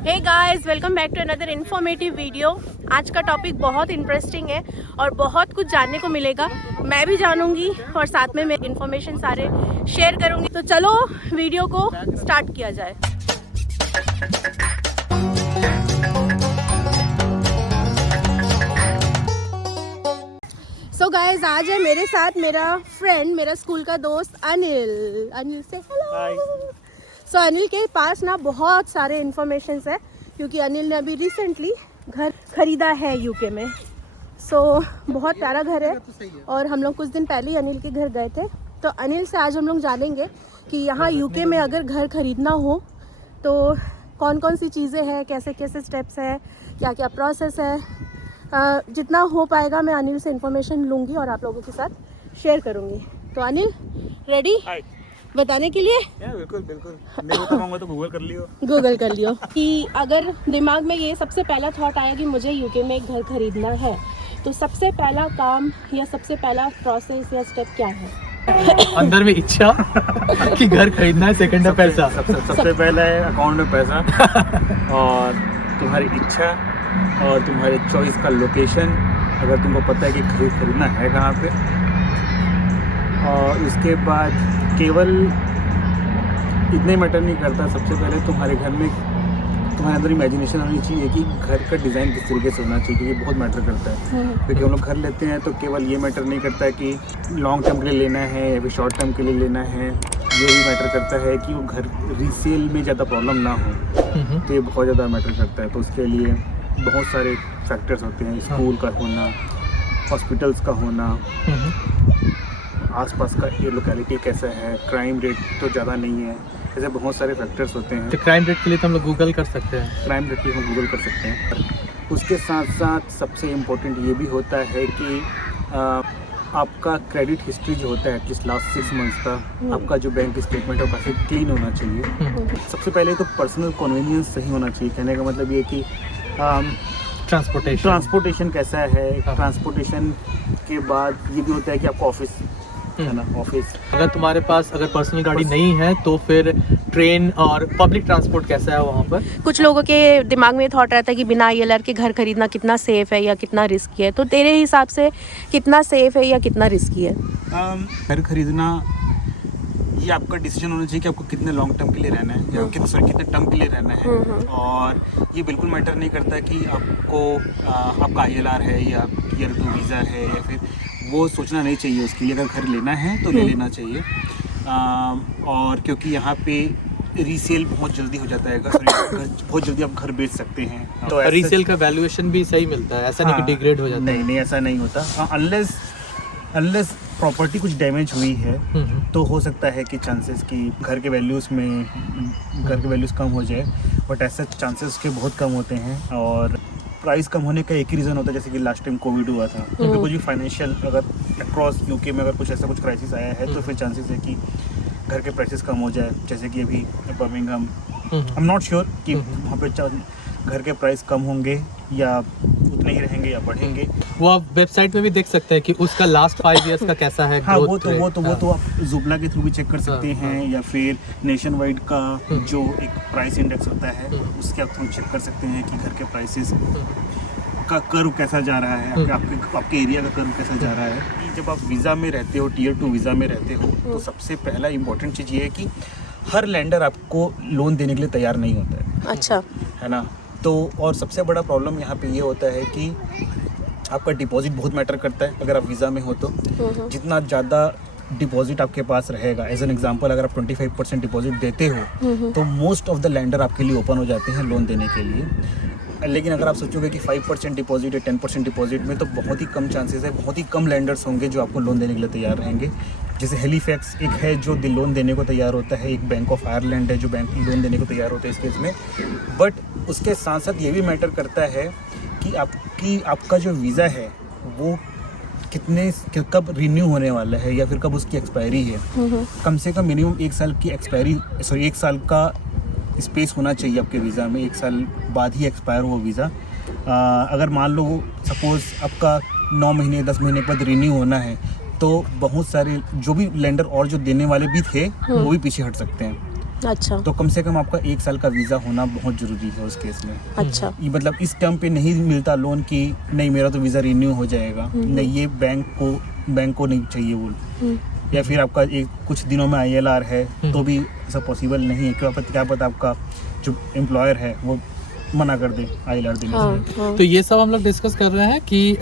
Hey guys, welcome back to another informative video. आज का topic बहुत इंटरेस्टिंग है और बहुत कुछ जानने को मिलेगा। मैं भी जानूंगी और साथ में मैं इन्फॉर्मेशन सारे शेयर करूंगी। तो चलो वीडियो को स्टार्ट किया जाए। सो गाइस, आज है मेरे साथ मेरा फ्रेंड, मेरा स्कूल का दोस्त अनिल से हेलो। सो अनिल के पास ना बहुत सारे इन्फॉर्मेशंस है क्योंकि अनिल ने अभी रिसेंटली घर खरीदा है यूके में। सो बहुत प्यारा घर है और हम लोग कुछ दिन पहले ही अनिल के घर गए थे। तो अनिल से आज हम लोग जानेंगे कि यहाँ यूके में अगर घर खरीदना हो तो कौन कौन सी चीज़ें हैं, कैसे कैसे स्टेप्स हैं, क्या क्या प्रोसेस है। जितना हो पाएगा मैं अनिल से इन्फॉर्मेशन लूँगी और आप लोगों के साथ शेयर करूँगी। तो अनिल, रेडी बताने के लिए? बिल्कुल बिल्कुल। नहीं बताऊंगा तो गूगल कर लियो कि अगर दिमाग में ये सबसे पहला थॉट आया कि मुझे यूके में एक घर खरीदना है तो सबसे पहला काम या सबसे पहला प्रोसेस या स्टेप क्या है? अंदर में इच्छा कि घर खरीदना है, सेकंड है पैसा। सबसे पहला है अकाउंट में पैसा और तुम्हारी इच्छा और तुम्हारे चॉइस का लोकेशन, अगर तुमको पता है कि खरीदना है कहाँ पे। और उसके बाद केवल इतने मैटर नहीं करता, सबसे पहले तुम्हारे घर में तुम्हारे अंदर इमेजिनेशन होनी चाहिए कि घर का डिज़ाइन किस तरीके से होना चाहिए, क्योंकि बहुत मैटर करता है। क्योंकि हम लोग घर लेते हैं तो केवल ये मैटर नहीं करता है कि लॉन्ग टर्म के लिए लेना है या फिर शॉर्ट टर्म के लिए लेना है, ये भी मैटर करता है कि वो घर रीसेल में ज़्यादा प्रॉब्लम ना हो। तो ये बहुत ज़्यादा मैटर करता है। तो उसके लिए बहुत सारे फैक्टर्स होते हैं, स्कूल का होना, हॉस्पिटल्स का होना, आसपास का ये लोकेलिटी कैसा है, क्राइम रेट तो ज़्यादा नहीं है, ऐसे बहुत सारे फैक्टर्स होते हैं। तो क्राइम रेट के लिए तो हम लोग गूगल कर सकते हैं। क्राइम रेट के लिए हम गूगल कर सकते हैं। उसके साथ साथ सबसे इम्पोर्टेंट ये भी होता है कि आपका क्रेडिट हिस्ट्री जो होता है एटलीस्ट लास्ट 6 मंथ्स का, आपका जो बैंक स्टेटमेंट है वो काफ़ी क्लीन होना चाहिए। सबसे पहले तो पर्सनल कन्वीनियंस सही होना चाहिए। कहने का मतलब ये कि ट्रांसपोर्टेशन कैसा है। ट्रांसपोर्टेशन के बाद ये भी होता है कि आपका ऑफिस है ना, ऑफिस। अगर तुम्हारे पास अगर पर्सनल गाड़ी नहीं है तो फिर ट्रेन और पब्लिक ट्रांसपोर्ट कैसा है वहाँ पर? कुछ लोगों के दिमाग में थॉट रहता है कि बिना ILR के घर खरीदना कितना सेफ है या कितना रिस्की है। तो तेरे हिसाब से कितना सेफ है या कितना रिस्की है? घर खरीदना ये आपका डिसीजन होना चाहिए कि आपको कितने लॉन्ग टर्म के लिए रहना है या कितने टर्म के लिए रहना है। और ये बिल्कुल मैटर नहीं करता कि आपको आपका ILR है या Tier 2 वीज़ा है या फिर वो सोचना नहीं चाहिए उसके लिए। अगर घर लेना है तो ले लेना चाहिए। और क्योंकि यहाँ पे रीसेल बहुत जल्दी हो जाता है, बहुत जल्दी आप घर बेच सकते हैं। तो रीसेल का वैल्यूएशन भी सही मिलता है, ऐसा नहीं कि डिग्रेड हो जाता है। नहीं, ऐसा नहीं होता। अनलेस प्रॉपर्टी कुछ डैमेज हुई है तो हो सकता है कि चांसेस कि घर के वैल्यूज़ कम हो जाए, बट ऐसे चांसेस के बहुत कम होते हैं। और प्राइस कम होने का एक ही रीज़न होता है, जैसे कि लास्ट टाइम कोविड हुआ था, तो फिर कुछ भी फाइनेंशियल अगर अक्रॉस यूके में अगर कुछ ऐसा कुछ क्राइसिस आया है तो फिर चांसेस है कि घर के प्राइसेस कम हो जाए। जैसे कि अभी Birmingham, I am not sure कि वहाँ पे घर के प्राइस कम होंगे या उतने ही रहेंगे या बढ़ेंगे। वो आप वेबसाइट में भी देख सकते हैं कि उसका लास्ट 5 इयर्स का कैसा है। हाँ, वो तो आप ज़ुबला के थ्रू भी चेक कर सकते हैं या फिर नेशन वाइड का जो एक प्राइस इंडेक्स होता है उसके आप थ्रू चेक कर सकते हैं कि घर के प्राइसेस का कर्व कैसा जा रहा है, आपके एरिया का कर्व कैसा जा रहा है। जब आप वीज़ा में रहते हो, Tier 2 वीज़ा में रहते हो, तो सबसे पहला इम्पोर्टेंट चीज़ ये है कि हर लैंडर आपको लोन देने के लिए तैयार नहीं होता है। अच्छा, है ना। तो और सबसे बड़ा प्रॉब्लम यहाँ पे ये होता है कि आपका डिपॉजिट बहुत मैटर करता है। अगर आप वीज़ा में हो तो जितना ज़्यादा डिपॉजिट आपके पास रहेगा, एज एन एग्जांपल अगर आप 25% डिपॉजिट देते हो तो मोस्ट ऑफ द लैंडर आपके लिए ओपन हो जाते हैं लोन देने के लिए। लेकिन अगर आप सोचोगे कि 5% डिपॉजिट या 10% डिपॉजिट में, तो बहुत ही कम चांसेस है, बहुत ही कम लैंडर्स होंगे जो आपको लोन देने के लिए तैयार रहेंगे। जैसे हेलीफैक्स एक है जो लोन देने को तैयार होता है, एक बैंक ऑफ आयरलैंड है जो बैंक लोन देने को तैयार होता है इस केस में। बट उसके साथ साथ ये भी मैटर करता है कि आपका जो वीज़ा है वो कब रिन्यू होने वाला है या फिर कब उसकी एक्सपायरी है। कम से कम मिनिमम 1 साल की एक साल का स्पेस होना चाहिए आपके वीज़ा में। 1 साल बाद ही एक्सपायर हो वीज़ा। अगर मान लो सपोज़ आपका 9 महीने 10 महीने बाद रिन्यू होना है तो बहुत सारे जो भी लैंडर और जो देने वाले भी थे वो भी पीछे हट सकते हैं। अच्छा तो कम से कम आपका 1 साल का वीज़ा होना बहुत ज़रूरी है उस केस में। अच्छा ये मतलब इस टर्म पे नहीं मिलता लोन कि नहीं मेरा तो वीज़ा रिन्यू हो जाएगा, नहीं ये बैंक को नहीं चाहिए वो, या फिर आपका कुछ दिनों में ILR है तो भी ऐसा पॉसिबल नहीं है, क्या पता आपका जो एम्प्लॉयर है वो मना कर दे ILR देने से। तो ये सब हम लोग डिस्कस कर रहे हैं कि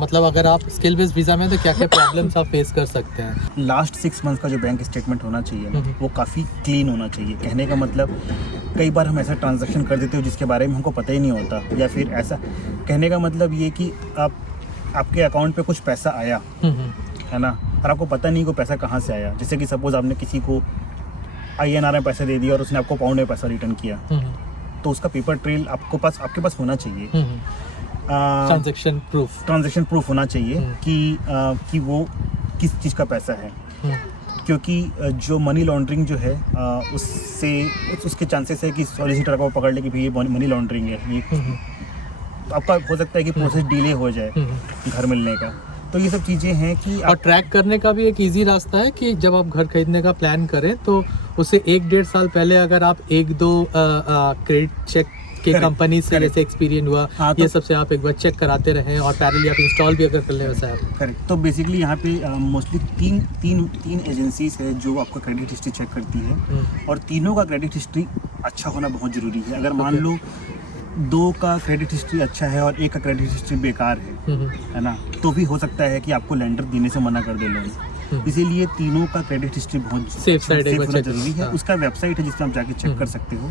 मतलब अगर आप स्किल बेस्ड वीज़ा में तो क्या क्या प्रॉब्लम्स आप फेस कर सकते हैं। लास्ट 6 मंथ का जो बैंक स्टेटमेंट होना चाहिए ना, वो काफ़ी क्लीन होना चाहिए। कहने का मतलब कई बार हम ऐसा ट्रांजैक्शन कर देते हो जिसके बारे में हमको पता ही नहीं होता, या फिर ऐसा कहने का मतलब ये कि आपके अकाउंट पे कुछ पैसा आया है ना, और आपको पता नहीं को पैसा कहाँ से आया। जैसे कि सपोज आपने किसी को INR में पैसे दे दिया और उसने आपको पाउंड में पैसा रिटर्न किया, तो उसका पेपर ट्रेल आपके पास होना चाहिए। ट्रांजैक्शन प्रूफ होना चाहिए कि वो किस चीज़ का पैसा है, क्योंकि जो मनी लॉन्ड्रिंग जो है उसके चांसेस है कि सॉलिसिटर को पकड़ ले कि भाई ये मनी लॉन्ड्रिंग है, ये तो आपका हो सकता है कि प्रोसेस डिले हो जाए घर मिलने का। तो ये सब चीज़ें हैं कि और ट्रैक करने का भी एक इजी रास्ता है कि जब आप घर खरीदने का प्लान करें तो उससे 1-1.5 साल पहले अगर आप 1-2 क्रेडिट चेक के कंपनी से जैसे एक्सपीरियंस हुआ, हाँ, ये सबसे आप एक बार चेक कराते रहें और पैरेलली आप इंस्टॉल भी अगर कर लें वैसा आप। करेक्ट। तो बेसिकली यहाँ पे मोस्टली तीन एजेंसीज है जो आपका क्रेडिट हिस्ट्री चेक करती है, और तीनों का क्रेडिट हिस्ट्री अच्छा होना बहुत ज़रूरी है। अगर मान लो 2 का क्रेडिट हिस्ट्री अच्छा है और 1 का क्रेडिट हिस्ट्री बेकार है ना, तो भी हो सकता है कि आपको लेंडर देने से मना कर दे लोन। इसीलिए तीनों का क्रेडिट हिस्ट्री बहुत सेफ होना जरूरी है। उसका वेबसाइट है जिसमें आप जाके चेक कर सकते हो,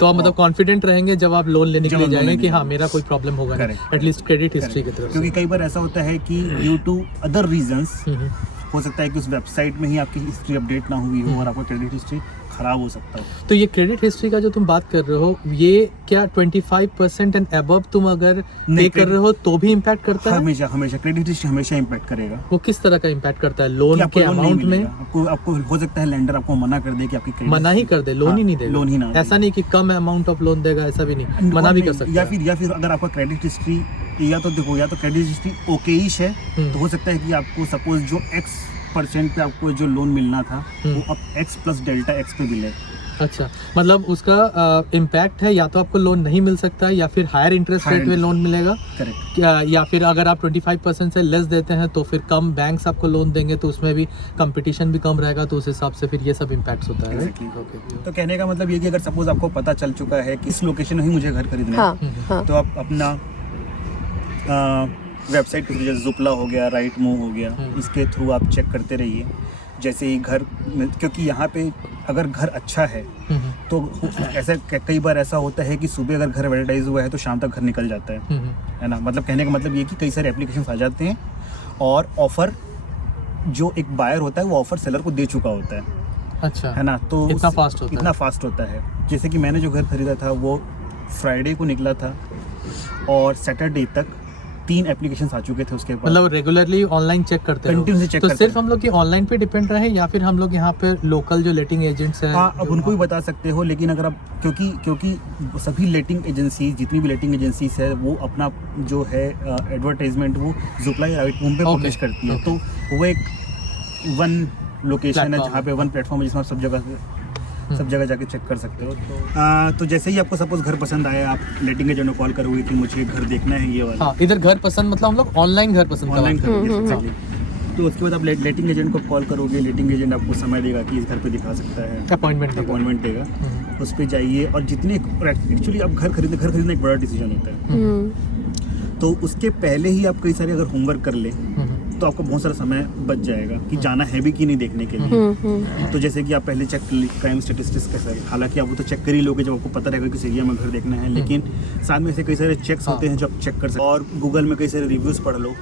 तो आप मतलब कॉन्फिडेंट रहेंगे जब आप लोन लेने के लिए जाएंगे कि हाँ मेरा कोई प्रॉब्लम होगा नहीं, एटलीस्ट क्रेडिट हिस्ट्री की तरफ। क्योंकि कई बार ऐसा होता है कि ड्यू टू अदर रीजंस हो सकता है कि उस वेबसाइट में ही आपकी हिस्ट्री अपडेट ना हुई हो और आपका क्रेडिट हिस्ट्री खराब हो सकता है। तो ये क्रेडिट हिस्ट्री का जो तुम बात कर रहे हो, ये क्या 25% एंड अबव तुम अगर पे कर रहे हो तो भी इम्पैक्ट करता है? हमेशा क्रेडिट हिस्ट्री हमेशा इम्पैक्ट करेगा। वो किस तरह का इम्पैक्ट करता है? लोन के अमाउंट में आपको हो सकता है लेंडर आपको मना कर दे कि आपकी मना ही कर दे, लोन ही नहीं देगा। लोन ही ना, ऐसा नहीं कि कम अमाउंट ऑफ लोन देगा, ऐसा भी नहीं, मना भी कर सकता है। या फिर अगर आपका क्रेडिट हिस्ट्री या तो क्रेडिट हिस्ट्री ओकेइश है तो हो सकता है कि आपको सपोज जो X% पे आपको जो लोन मिलना था वो अब X प्लस डेल्टा X पे मिले। अच्छा, मतलब उसका इम्पैक्ट है या तो आपको लोन नहीं मिल सकता है या फिर हायर इंटरेस्ट रेट में लोन मिलेगा। करेक्ट। या फिर अगर आप 25% से लेस देते हैं तो फिर कम बैंक्स आपको लोन देंगे, तो उसमें भी कंपटीशन भी कम रहेगा, तो उस हिसाब से फिर ये सब इम्पैक्ट्स होता है। तो कहने का मतलब ये कि अगर सपोज आपको पता चल चुका है कि इस लोकेशन में ही मुझे घर खरीदना है, तो आप अपना वेबसाइट के थ्रू, जैसे जुपला हो गया, राइट मूव हो गया, इसके थ्रू आप चेक करते रहिए। जैसे ही घर, क्योंकि यहाँ पे अगर घर अच्छा है तो ऐसा कई बार ऐसा होता है कि सुबह अगर घर एडवर्टाइज हुआ है तो शाम तक घर निकल जाता है ना। मतलब कहने का मतलब ये कि कई सारे एप्लीकेशंस आ जाते हैं और ऑफर जो एक बायर होता है वो ऑफर सेलर को दे चुका होता है। अच्छा, है ना। तो इतना फास्ट होता है। जैसे कि मैंने जो घर खरीदा था वो फ्राइडे को निकला था और सैटरडे तक 3 एप्लीकेशंस आ चुके थे उसके बाद। मतलब रेगुलरली ऑनलाइन चेक करते हैं, कंटिन्यूसली चेक तो करते सिर्फ हम लोग की ऑनलाइन पे डिपेंड रहे या फिर हम लोग यहाँ पे लोकल जो लेटिंग एजेंट्स हैं? हाँ, अब उनको भी बता सकते हो, लेकिन अगर आप क्योंकि सभी लेटिंग एजेंसीज, जितनी भी लेटिंग एजेंसीज है, वो अपना जो है एडवर्टाइजमेंट वो जुपला या राइट मूव पे पब्लिश करती है। तो वो एक वन लोकेशन है जहाँ पे वन प्लेटफॉर्म है जिसमें आप सब जगह जाके चेक कर सकते हो। तो जैसे ही आपको सपोज घर पसंद आया, आप लेटिंग एजेंट को कॉल करोगे कि मुझे घर देखना है ये वाला। हाँ, इधर घर पसंद मतलब हम लोग ऑनलाइन घर पसंद करोगे। तो उसके बाद आप लेटिंग एजेंट को कॉल करोगे, लेटिंग एजेंट आपको समय देगा कि इस घर पे दिखा सकता है, अपॉइंटमेंट देगा। उस पर जाइए और जितने एक्चुअली आप घर खरीदना एक बड़ा डिसीजन होता है, तो उसके पहले ही आप कई सारे अगर होमवर्क कर ले तो आपको बहुत सारा समय बच जाएगा कि जाना है भी कि नहीं देखने के लिए। तो जैसे कि आप पहले चेक कर ली क्राइम स्टेटिस्टिक्स कैसा है, हालांकि आप वो तो चेक कर ही लोगे जब आपको पता रहेगा किस एरिया में घर देखना है, लेकिन साथ में ऐसे कई सारे चेक्स होते हैं जो आप चेक कर सकते हो। और गूगल में कई सारे रिव्यूज़ पढ़ लो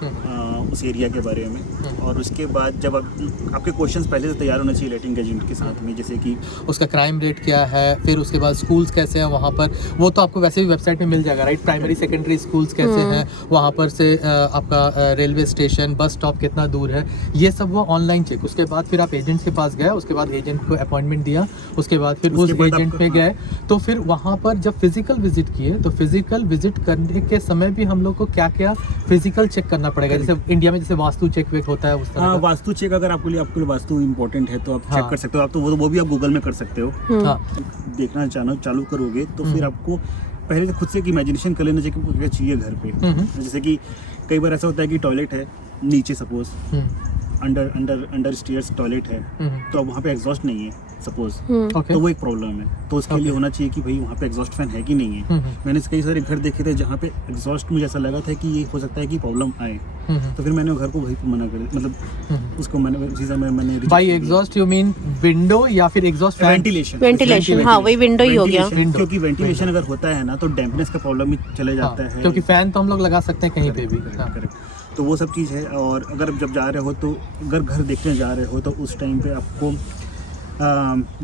उस एरिया के बारे में, और उसके बाद जब आपके क्वेश्चंस पहले से तैयार होना चाहिए लेटिंग एजेंट के साथ में, जैसे कि उसका क्राइम रेट क्या है, फिर उसके बाद स्कूल्स कैसे हैं वहाँ पर, वो तो आपको वैसे भी वेबसाइट में मिल जाएगा, राइट। प्राइमरी सेकेंडरी स्कूल्स कैसे हैं वहाँ पर से, आपका railway station, bus stop shop कितना दूर है, ये सब हुआ ऑनलाइन चेक। उसके बाद फिर आप एजेंट के पास गए, उसके बाद एजेंट को अपॉइंटमेंट दिया, उसके बाद फिर उस एजेंट पे गए, तो फिर वहाँ पर जब फिजिकल विजिट किए तो फिजिकल विजिट करने के समय भी हम लोग को क्या क्या फिजिकल चेक करना पड़ेगा, जैसे इंडिया में जैसे वास्तु चेक वेक होता है उस तरह हाँ, का? वास्तु चेक अगर आपके लिए वास्तु इंपॉर्टेंट है तो आप हाँ। चेक कर सकते हो। आप तो वो भी आप गूगल में कर सकते हो। हाँ, देखना चालू करोगे तो फिर आपको पहले से खुद से एक इमेजिनेशन कर लेना चाहिए कि क्या चाहिए घर पे। जैसे कि कई बार ऐसा होता है कि टॉयलेट है नीचे, सपोज अंडर स्टेयर्स टॉयलेट है, तो अब वहाँ पे एग्जॉस्ट नहीं है सपोज, ओके, तो वो एक प्रॉब्लम है। तो उसके लिए Okay. होना चाहिए कि भाई वहाँ पे एग्जॉस्ट फैन है कि नहीं है। मैंने कई सारे घर देखे थे जहाँ पे एग्जॉस्ट मुझे ऐसा लगा था कि ये हो सकता है कि प्रॉब्लम आए, तो फिर मैंने घर को वही मना कर, मतलब उसको मैंने by exhaust you mean window या फिर एग्जॉस्ट फैन? वेंटिलेशन, हाँ वही विंडो ही हो गया। Window. क्योंकि वेंटिलेशन अगर होता है ना तो डैम्पनेस का प्रॉब्लम ही चले जाता है। क्योंकि फैन तो हम लोग लगा सकते हैं कहीं पे भी। हाँ। करेक्ट। तो वो सब चीज़ है। और अगर जब जा रहे हो तो अगर घर देखने जा रहे हो तो उस टाइम पे आपको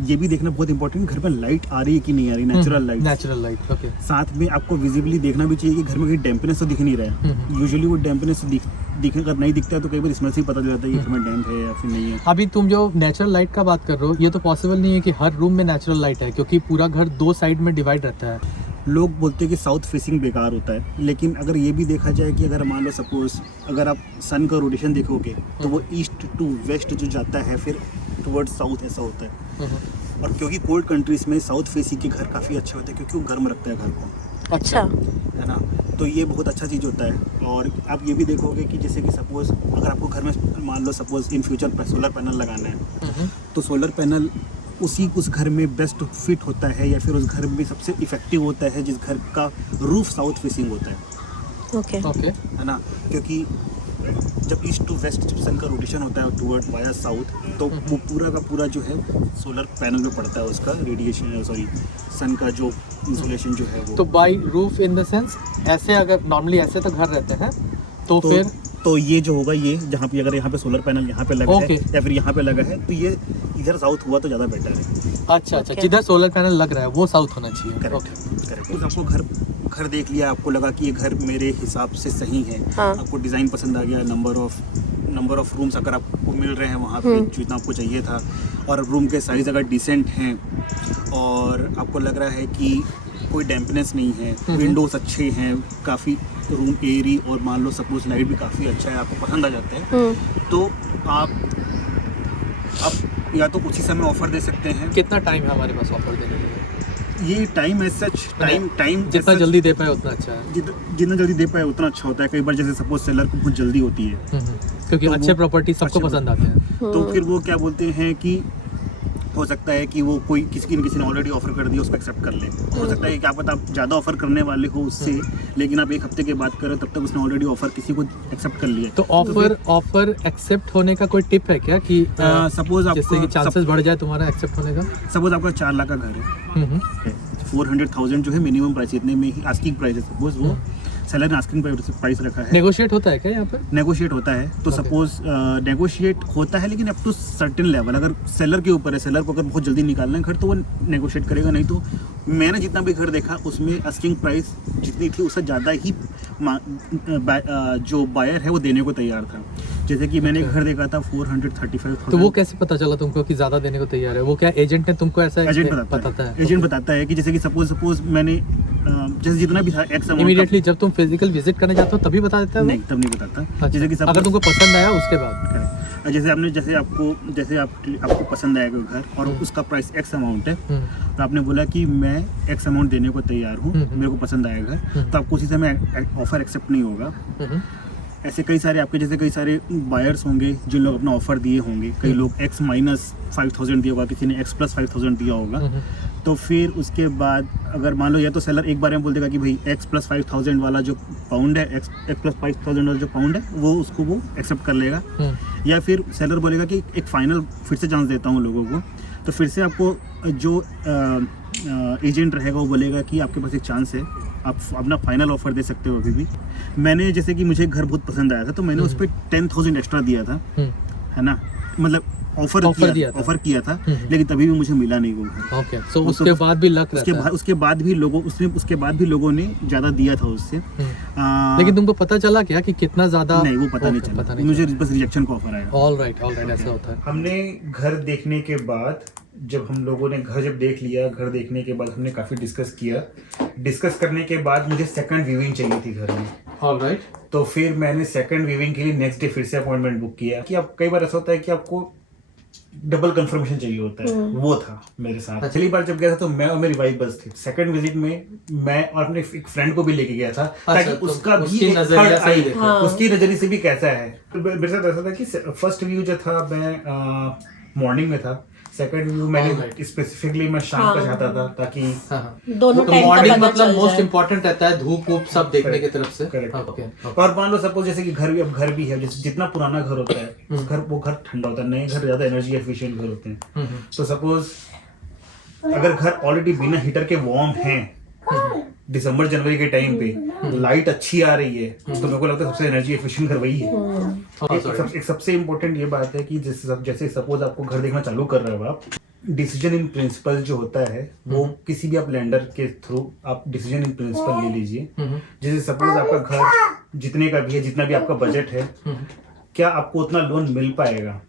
ये भी देखना बहुत इंपॉर्टेंट, घर में लाइट आ रही है कि नहीं आ रही, नेचुरल लाइट। ओके। साथ में आपको विजिबली देखना भी चाहिए कि घर में कहीं डैम्पनेस तो दिख नहीं रहा है। यूजुअली वो डैम्पनेस दिखने अगर नहीं दिखता है तो कई बार स्मेल से ही पता चल जाता है कि घर में डैम्प है या फिर नहीं है। अभी तुम जो नेचुरल लाइट का बात कर रहे हो, ये तो पॉसिबल नहीं है कि हर रूम में नेचुरल लाइट है, क्योंकि पूरा घर 2 साइड में डिवाइड रहता है। लोग बोलते हैं कि साउथ फेसिंग बेकार होता है, लेकिन अगर ये भी देखा जाए कि अगर मान लो सपोज अगर आप सन का रोटेशन देखोगे तो वो ईस्ट टू वेस्ट जो जाता है फिर टुवर्ड्स साउथ ऐसा होता है। और क्योंकि कोल्ड कंट्रीज में साउथ फेसिंग के घर काफ़ी अच्छे होते हैं क्योंकि वो गर्म रखता है घर को, अच्छा, है ना। तो ये बहुत अच्छा चीज़ होता है। और आप ये भी देखोगे कि जैसे कि सपोज अगर आपको घर में मान लो suppose in future solar panel लगाना है तो सोलर पैनल उस घर में बेस्ट फिट होता है या फिर उस घर में सबसे इफेक्टिव होता है जिस घर का रूफ साउथ फेसिंग होता है। ओके। है ना, क्योंकि जब ईस्ट टू वेस्ट जब सन का रोटेशन होता है टूवर्ड वाया साउथ तो वो पूरा का पूरा जो है सोलर पैनल में पड़ता है, उसका रेडिएशन सन का जो इंसुलेशन जो है वो। तो by roof in the sense ऐसे अगर नॉर्मली ऐसे तो घर रहते हैं तो फिर तो ये जो होगा, ये जहाँ पे अगर यहाँ पे सोलर पैनल यहाँ पे लगा है या फिर यहाँ पे लगा है तो ये इधर साउथ हुआ तो ज़्यादा बेटर है। अच्छा, जिधर सोलर पैनल लग रहा है वो साउथ होना चाहिए। करेक्ट। तो आपको घर देख लिया, आपको लगा कि ये घर मेरे हिसाब से सही है, हाँ। आपको डिज़ाइन पसंद आ गया, नंबर ऑफ रूम्स अगर आपको मिल रहे हैं वहाँ पे जितना आपको चाहिए था, और रूम के साइज़ अगर डिसेंट हैं और आपको लग रहा है कि कोई डैम्पनेस नहीं है, विंडोज अच्छे हैं, काफ़ी रूम एयरी, और मान लो सपोज लाइट भी काफ़ी अच्छा है, आपको पसंद आ जाता है, तो आप या तो उसी समय ऑफर दे सकते हैं। कितना टाइम है हमारे पास ऑफर देने के लिए? ये टाइम एज सच टाइम जितना जल्दी दे पाए उतना अच्छा है। जितना जल्दी दे पाए उतना अच्छा होता है। कई बार जैसे सपोज सेलर को बहुत जल्दी होती है क्योंकि तो अच्छे वो प्रॉपर्टी सबको अच्छे पसंद आते हैं। तो फिर वो क्या बोलते हैं कि हो सकता है कि वो कोई किसी ने ऑलरेडी ऑफर कर दिया उसको एक्सेप्ट कर ले। हो सकता है कि क्या पता आप ज़्यादा ऑफर करने वाले हो उससे, लेकिन आप 1 हफ्ते के बाद करें तब तक उसने ऑलरेडी ऑफर किसी को एक्सेप्ट कर लिया। तो ऑफर एक्सेप्ट होने का कोई टिप है क्या कि सपोज जिससे कि चांसेस बढ़ जाए तुम्हारा एक्सेप्ट होने का? सपोज आपका 4 लाख का घर है, 400,000 जो है मिनिमम प्राइस, इतने में ही आस्किंग प्राइस है। सपोज वो सेलर ने आस्किंग प्राइस रखा है। नेगोशिएट होता है क्या यहाँ पर? नेगोशिएट होता है तो सपोज नेगोशिएट होता है, लेकिन अप टू सर्टेन लेवल। अगर सेलर के ऊपर है, सेलर को अगर बहुत जल्दी निकालना है घर तो वो नेगोशिएट करेगा, नहीं तो मैंने जितना भी घर देखा उसमें आस्किंग प्राइस जितनी थी उससे ज़्यादा ही जो बायर है वो देने को तैयार था। जैसे कि मैंने घर देखा था 435,000। तो वो कैसे पता चला तुमको कि ज़्यादा देने को तैयार है? वो क्या एजेंट ने तुमको ऐसा एजेंट बताता है? एजेंट बताता है कि जैसे कि सपोज मैंने जैसे जितना भी था एक्स अमाउंट, इमीडिएटली जब तुम फिजिकल विजिट करने जाते हो तभी बता देता है वो? नहीं, तब नहीं बताता। अच्छा, जैसे कि अगर तुमको पसंद आया उसके बाद जैसे आपको पसंद आएगा घर और उसका प्राइस एक्स अमाउंट है, तो आपने बोला कि मैं एक्स अमाउंट देने को तैयार हूँ, मेरे को पसंद आएगा, तो आपको उसी समय ऑफर एक्सेप्ट नहीं होगा। ऐसे कई सारे बायर्स होंगे जिन लोग अपना ऑफर दिए होंगे। कई लोग एक्स माइनस 5,000 दिया होगा, किसी ने एक्स प्लस 5,000 दिया होगा। तो फिर उसके बाद अगर मान लो या तो सेलर एक बार में बोल देगा कि भाई एक्स प्लस 5,000 वाला जो पाउंड है, एक्स प्लस 5,000 वाला जो पाउंड है वो उसको वो एक्सेप्ट कर लेगा, या फिर सेलर बोलेगा कि एक फाइनल फिर से चांस देता हूँ लोगों को। तो फिर से आपको जो एजेंट रहेगा वो बोलेगा कि आपके पास एक चांस है, आप अपना फाइनल ऑफर दे सकते हो अभी भी। मैंने जैसे कि मुझे घर बहुत पसंद आया था तो मैंने उस पर 10,000 एक्स्ट्रा दिया था, है ना, मतलब Offer दिया था। ऑफर किया था, लेकिन तभी भी मुझे मिला नहीं वो घर। ओके, सो उसके बाद भी लक रहता है। उसके बाद भी लोगों ने ज्यादा दिया था उससे। लेकिन तुमको पता चला क्या कि कितना ज्यादा? नहीं, वो पता नहीं चला, मुझे बस रिजेक्शन का ऑफर आया। ऑल राइट, ऐसा होता है। हमने घर देखने के बाद, जब हम लोगों ने घर देख लिया, घर देखने के बाद हमने काफ़ी डिस्कस करने के बाद मुझे सेकंड व्यूइंग चाहिए थी घर में। All right. तो फिर मैंने सेकंड व्यूइंग के लिए नेक्स्ट डे फिर से अपॉइंटमेंट बुक किया कि अब कई बार ऐसा होता है कि आपको डबल कंफर्मेशन चाहिए होता है, वो था मेरे साथ। पहली बार जब गया था तो मैं और मेरी वाइफ बस थे। सेकंड विजिट में मैं और अपने एक फ्रेंड को भी लेके गया था, ताकि तो उसका भी उसकी एक नजरिया थर्ड से ही आई, देखो। उसकी नजरिए से भी कैसा है। तो मेरे साथ ऐसा था कि फर्स्ट व्यू जो था मैं मॉर्निंग में था, सेकंड व्यू मैंने स्पेसिफिकली मैं शाम को चाहता था, ताकि दोनों तो टाइम का मॉर्निंग पता मतलब चल मोस्ट जाए। इम्पोर्टेंट रहता है, धूप वूप सब देखने की तरफ से। करेक्ट। ओके। और मान लो सपोज जैसे कि घर भी है, जैसे जितना पुराना घर होता है वो घर ठंडा होता है, नए घर ज्यादा एनर्जी एफिशिएंट घर होते हैं। तो सपोज अगर घर ऑलरेडी बिना हीटर के वार्म है, दिसंबर जनवरी के टाइम पे लाइट अच्छी आ रही है, तो मेरे को लगता है सबसे एनर्जी एफिशिएंट घर वही है। एक सबसे इम्पोर्टेंट ये बात है कि जैसे सपोज आपको घर देखना चालू कर रहे हो आप, डिसीजन इन प्रिंसिपल जो होता है वो किसी भी आप लेंडर के थ्रू आप डिसीजन इन प्रिंसिपल ले लीजिए। जैसे सपोज आपका घर जितने का भी है, जितना भी आपका बजट है, क्या आपको उतना लोन मिल पाएगा,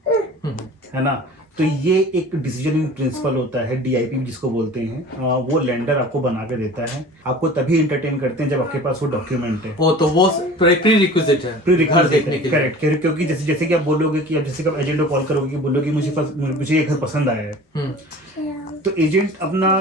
है ना। तो ये एक डिसीजन इन प्रिंसिपल होता है, DIP जिसको बोलते हैं। वो लेंडर आपको बना के देता है, आपको तभी एंटरटेन करते हैं जब आपके पास वो डॉक्यूमेंट है। वो तो वो प्री रिक्विजिट है घर देखने के लिए। करेक्ट, क्योंकि जैसे कि आप बोलोगे कि आप जैसे कि आप एजेंट को कॉल करोगे कि बोलोगे मुझे ये घर पसंद आया है, तो एजेंट अपना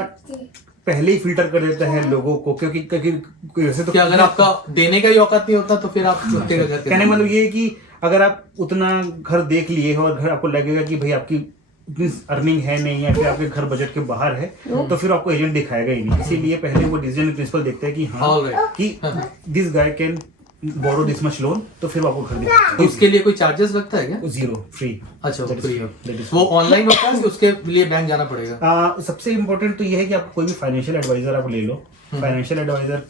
पहले ही फिल्टर कर देता है लोगों को, क्योंकि वैसे तो अगर आपका देने का ही औकात नहीं होता तो फिर आप चुनते घर। कहने मतलब ये है कि अगर आप उतना घर देख लिए हो और घर आपको लगेगा कि भाई आपकी इतनी अर्निंग है नहीं, या फिर आपके घर बजट के बाहर है, तो फिर आपको एजेंट दिखाएगा ही नहीं। इसीलिए पहले वो डिसीजन प्रिंसिपल देखते हैं कि हाँ कि this guy can borrow this much loan, तो फिर आपको घर दिखाएगा। तो उसके लिए कोई चार्जेस लगता है क्या? 0 फ्री। अच्छा, वो फ्री है। वो ऑनलाइन होता है कि उसके लिए बैंक जाना पड़ेगा? सबसे इम्पोर्टेंट तो ये है कि आप कोई भी फाइनेंशियल एडवाइजर आप ले लो। फाइनेंशियल एडवाइजर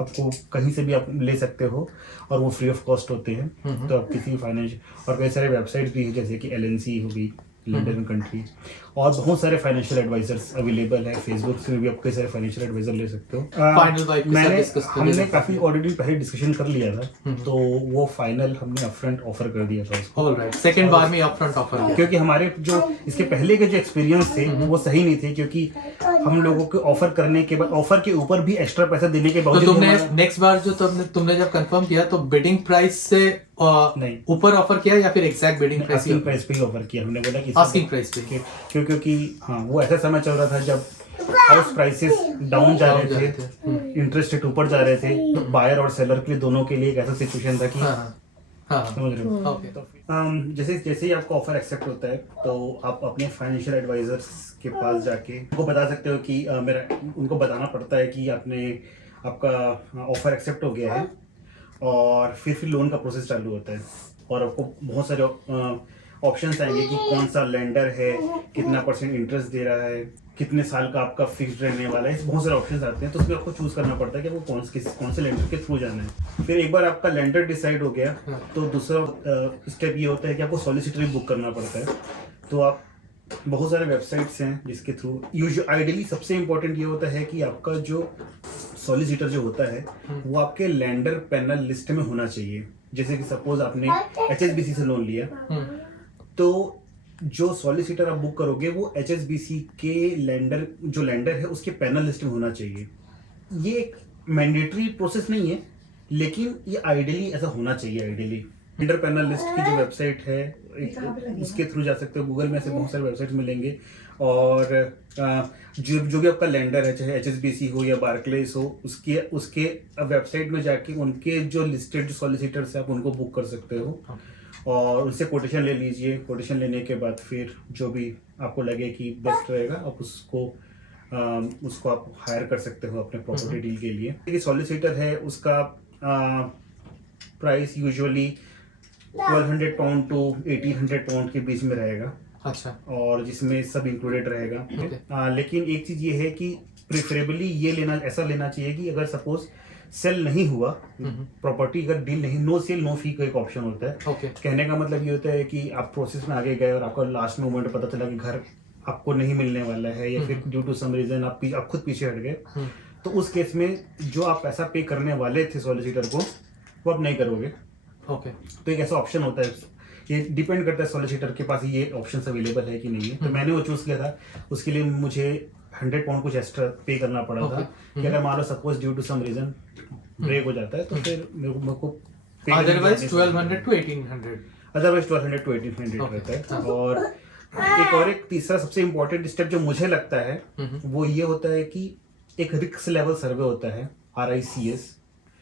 आपको कहीं से भी आप ले सकते हो और वो फ्री ऑफ कॉस्ट होते हैं। तो आप किसी फाइनेंशियल, और कई सारे वेबसाइट भी है जैसे कि LNC होगी, लंडन कंट्री, और बहुत सारे फाइनेंशियल एडवाइजर्स अवेलेबल है। फेसबुक से भी आप कई सारे फाइनेंशियल एडवाइजर ले सकते हो। हमने काफी ऑलरेडी पहले डिस्कशन कर लिया था, तो वो फाइनल हमने अपफ्रंट ऑफर कर दिया था उसको। ऑलराइट, सेकंड बार में अपफ्रंट ऑफर किया, क्योंकि हमारे जो इसके पहले के जो एक्सपीरियंस थे वो सही नहीं थे, क्योंकि हम लोगों को ऑफर करने के बाद, ऑफर के ऊपर भी एक्स्ट्रा पैसा देने के तो बावजूद तुमने नेक्स्ट बार जो तुमने जब कंफर्म किया तो बिडिंग प्राइस से नहीं ऊपर ऑफर किया या फिर एग्जैक्ट बिडिंग आस्किंग प्राइस पे ही ऑफर किया। हमने बोला कि आस्किंग प्राइस पे, क्योंकि हाँ वो ऐसा समय चल रहा था जब हाउस प्राइसेस डाउन जा रहे थे, इंटरेस्ट रेट ऊपर जा रहे थे, तो बायर और सेलर के लिए दोनों के लिए एक ऐसा सिचुएशन था कि समझ रहे हो। तो जैसे ही आपका ऑफर एक्सेप्ट होता है तो आप अपने फाइनेंशियल एडवाइजर्स के पास जाके उनको बता सकते हो कि उनको बताना पड़ता है कि आपका ऑफर एक्सेप्ट हो गया है, और फिर लोन का प्रोसेस चालू होता है, और आपको बहुत सारे ऑप्शंस आएंगे कि कौन सा लेंडर है, कितना % इंटरेस्ट दे रहा है, कितने साल का आपका फिक्स्ड रहने वाला है, बहुत सारे ऑप्शंस आते हैं। तो उसमें आपको चूज करना पड़ता है कि आपको कौन से लेंडर के थ्रू जाना है। फिर एक बार आपका लेंडर डिसाइड हो गया तो दूसरा स्टेप ये होता है कि आपको सॉलिसिटर बुक करना पड़ता है। तो आप बहुत सारे वेबसाइट्स हैं जिसके थ्रू आइडियली सबसे इम्पोर्टेंट ये होता है कि आपका जो सॉलिसिटर जो होता है वो आपके लेंडर पैनल लिस्ट में होना चाहिए। जैसे कि सपोज आपने HSBC से लोन लिया, तो जो सॉलिसिटर आप बुक करोगे वो HSBC के लेंडर है उसके पैनल लिस्ट में होना चाहिए। ये एक मैंडेटरी प्रोसेस नहीं है, लेकिन ये आइडियली ऐसा होना चाहिए। आइडियली लेंडर पैनल लिस्ट की जो वेबसाइट है उसके थ्रू जा सकते हो। गूगल में ऐसे बहुत सारे वेबसाइट मिलेंगे, और जो भी आपका लेंडर है, चाहे HSBC हो या बार्कलेस हो, उसके वेबसाइट में जाके उनके जो लिस्टेड जो सॉलिसिटर्स है आप उनको बुक कर सकते हो, और उनसे कोटेशन ले लीजिए। कोटेशन लेने के बाद फिर जो भी आपको लगे कि बेस्ट रहेगा आप उसको आप हायर कर सकते हो अपने प्रॉपर्टी डील के लिए। कि सॉलिसिटर है उसका price usually 1200 pound to 1800 pound के बीच में रहेगा। अच्छा, और जिसमें सब इंक्लूडेड रहेगा। लेकिन एक चीज ये है कि प्रेफरेबली ये लेना, ऐसा लेना चाहिए कि अगर सपोज सेल नहीं हुआ, प्रॉपर्टी अगर डील नहीं, नो सेल नो फी का एक ऑप्शन होता है। ओके कहने का मतलब ये होता है कि आप प्रोसेस में आगे गए और आपको लास्ट मोमेंट पता चला कि घर आपको नहीं मिलने वाला है, या फिर ड्यू टू सम रीजन आप खुद पीछे हट गए, तो उस केस में जो आप पैसा पे करने वाले थे सॉलिसिटर को, वो आप नहीं करोगे। ओके तो एक ऐसा ऑप्शन होता है, ये डिपेंड करता है सॉलिसिटर के पास ये ऑप्शन अवेलेबल है कि नहीं है। तो मैंने वो चूज़ किया था, उसके लिए मुझे 100 पाउंड कुछ एक्स्ट्रा पे करना पड़ा था कि अगर मान लो suppose due to some reason break हो जाता है तो फिर मेरे को अदरवाइज 1200 to 1800 अदरवाइज 1200 to 1800 रहता है। और एक तीसरा सबसे इम्पोर्टेंट स्टेप जो मुझे लगता है वो ये होता है कि एक रिस्क लेवल सर्वे होता है, RICS,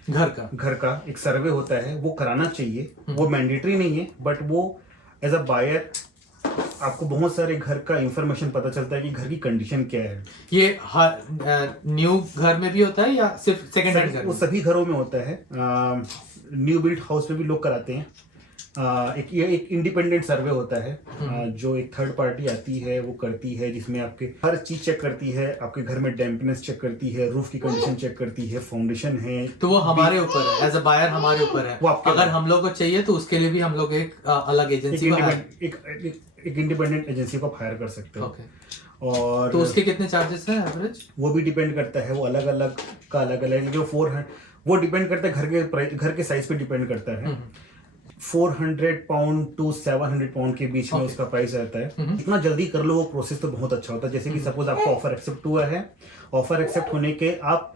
घर का एक सर्वे होता है, वो कराना चाहिए। वो मैंडेटरी नहीं है, बट वो एज अ बायर आपको बहुत सारे घर का इंफॉर्मेशन पता चलता है कि घर की कंडीशन क्या है। ये न्यू घर में भी होता है या सिर्फ सेकंड हैंड घर? वो सभी घरों में होता है, न्यू बिल्ड हाउस में भी लोग कराते हैं। एक इंडिपेंडेंट सर्वे होता है जो एक थर्ड पार्टी आती है वो करती है, जिसमें आपके हर चीज चेक करती है, आपके घर में डैम्पनेस चेक करती है, रूफ की कंडीशन चेक करती है, फाउंडेशन है। तो वो हमारे ऊपर है, एज अ बायर हमारे ऊपर है। अगर हम लोग को चाहिए तो उसके लिए भी हम लोग एक अलग एजेंसी एक इंडिपेंडेंट एजेंसी को हायर कर सकते हो। और तो उसके कितने चार्जेस हैं एवरेज? वो भी डिपेंड करता है, वो अलग अलग का अलग अलग, जो 400 वो डिपेंड करता है घर के साइज पे डिपेंड करता है। 400 पाउंड टू 700 पाउंड के बीच में उसका प्राइस रहता है। इतना जल्दी कर लो वो प्रोसेस तो बहुत अच्छा होता है। जैसे कि सपोज आपका ऑफर एक्सेप्ट हुआ है, ऑफर एक्सेप्ट होने के आप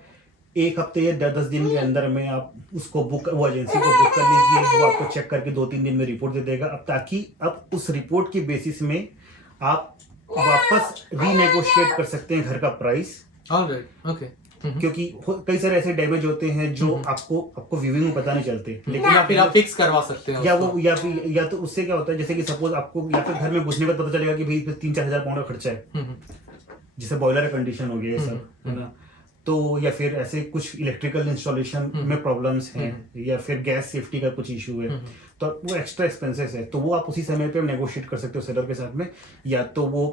1 हफ्ते या 10 दिन के अंदर में आप उसको वो एजेंसी को बुक कर लीजिए, वो आपको चेक करके 2-3 दिन में रिपोर्ट दे देगा। अब ताकि अब उस रिपोर्ट के बेसिस में आप वापस रीनेगोशिएट कर सकते हैं घर का प्राइस। Alright, okay. क्योंकि कई सारे ऐसे डैमेज होते हैं जो आपको व्यूइंग में पता नहीं चलते, लेकिन या फिर आप फिक्स करवा सकते हैं या तो उससे क्या होता है, जैसे कि सपोज आपको या फिर घर में घुसने का पता चलेगा कि भाई 3-4 हजार पाउंड का खर्चा है, जैसे बॉयलर कंडीशन हो गया ये सब, है ना। तो या फिर ऐसे कुछ इलेक्ट्रिकल इंस्टॉलेशन में प्रॉब्लम्स हैं, या फिर गैस सेफ्टी का कुछ इशू है, तो वो एक्स्ट्रा एक्सपेंसेस है, तो वो आप उसी समय पे नेगोशिएट कर सकते हो सेलर के साथ में। या तो वो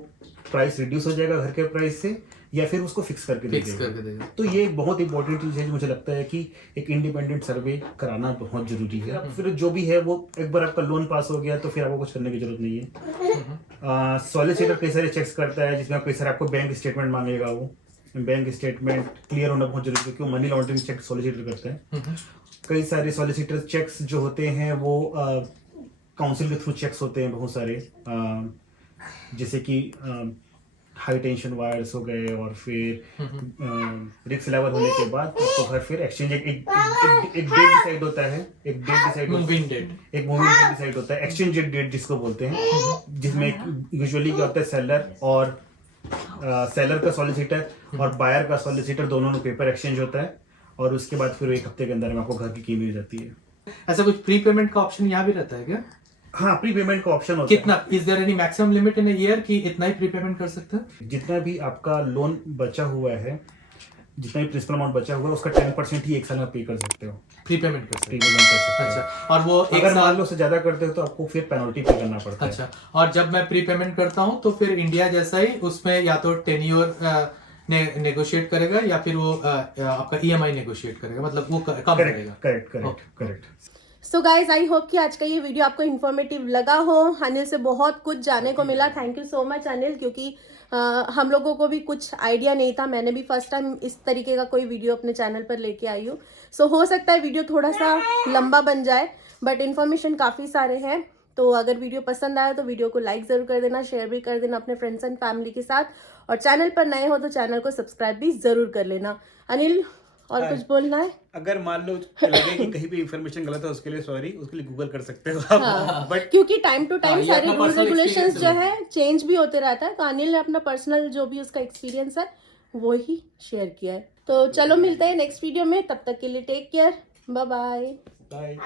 प्राइस रिड्यूस हो जाएगा घर के प्राइस से, या फिर उसको फिक्स करके देगा। तो ये एक बहुत इंपॉर्टेंट चीज़ है जो मुझे लगता है कि एक इंडिपेंडेंट सर्वे कराना बहुत जरूरी है। फिर जो भी है वो एक बार आपका लोन पास हो गया तो फिर आपको कुछ करने की जरूरत नहीं है। सॉलिसिटर कई सारे चेक्स करता है, जिसमें कई सारे आपको बैंक स्टेटमेंट मांगेगा। वो बैंक स्टेटमेंट क्लियर होना बहुत जरूरी है, क्योंकि मनी लॉन्ड्रिंग चेक सॉलिसिटर करते हैं। कई सारे सॉलिसिटर चेक्स जो होते हैं वो काउंसिल के थ्रू चेक्स होते हैं बहुत सारे, जैसे कि हाई टेंशन वायर्स हो गए, और फिर रिस्क लेवल होने के बाद आपको घर फिर एक्सचेंज एक डेट डिसाइड होता है, एक मूविंग डेट डिसाइड होता है, एक्सचेंज डेट जिसको बोलते हैं, जिसमें यूजुअली क्या होता है, सेलर का सॉलिसिटर और बायर का सॉलिसिटर दोनों में पेपर एक्सचेंज होता है, और उसके बाद फिर 1 हफ्ते के अंदर में आपको घर की की मिल जाती है। ऐसा कुछ प्री पेमेंट का ऑप्शन यहाँ भी रहता है क्या? हाँ, प्री पेमेंट का ऑप्शन होता कितना? Is there any maximum limit in a year कि इतना ही प्री पेमेंट कर सकते हैं? जितना भी आपका लोन बचा हुआ है, जितना भी प्रिंसिपल अमाउंट बचा हुआ है, उसका 10% ही 1 साल में पे कर सकते हो, प्री पेमेंट कर सकते हो। अच्छा, और वो अगर मान लो से ज्यादा करते हो तो आपको फिर पेनल्टी पे करना पड़ता है। अच्छा, और जब मैं प्री पेमेंट करता हूँ तो फिर इंडिया जैसा ही उसमें या तो टेन्योर नेगोशिएट करेगा, या फिर वो आपका EMI नेगोशिएट करेगा, मतलब वो कम करेगा। Correct. So guys, I hope कि आज का ये वीडियो आपको इन्फॉर्मेटिव लगा हो। अनिल से बहुत कुछ जानने को मिला। Thank you so much Anil, क्योंकि हम लोगों को भी कुछ आइडिया नहीं था। मैंने भी फर्स्ट टाइम इस तरीके का कोई वीडियो अपने चैनल पर लेके आई हूँ। सो हो सकता है वीडियो थोड़ा सा लंबा बन जाए, बट इन्फॉर्मेशन काफ़ी सारे हैं। तो अगर वीडियो पसंद आया तो वीडियो को लाइक ज़रूर कर देना, शेयर भी कर देना अपने फ्रेंड्स एंड फैमिली के साथ, और चैनल पर नए हो तो चैनल को सब्सक्राइब भी ज़रूर कर लेना। अनिल, और कुछ बोलना है? अगर मान लो लगे कि कहीं भी इंफॉर्मेशन गलत है, उसके लिए सॉरी, उसके लिए गूगल कर सकते हो आप। हाँ, बट क्योंकि टाइम टू टाइम सारे रूल्स रेगुलेशंस जो है चेंज भी होते रहता है, तो अनिल ने अपना पर्सनल जो भी उसका एक्सपीरियंस है वो ही शेयर किया है। तो चलो मिलते हैं नेक्स्ट वीडियो में, तब तक के लिए टेक केयर, बाय बाय।